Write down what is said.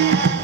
Yeah.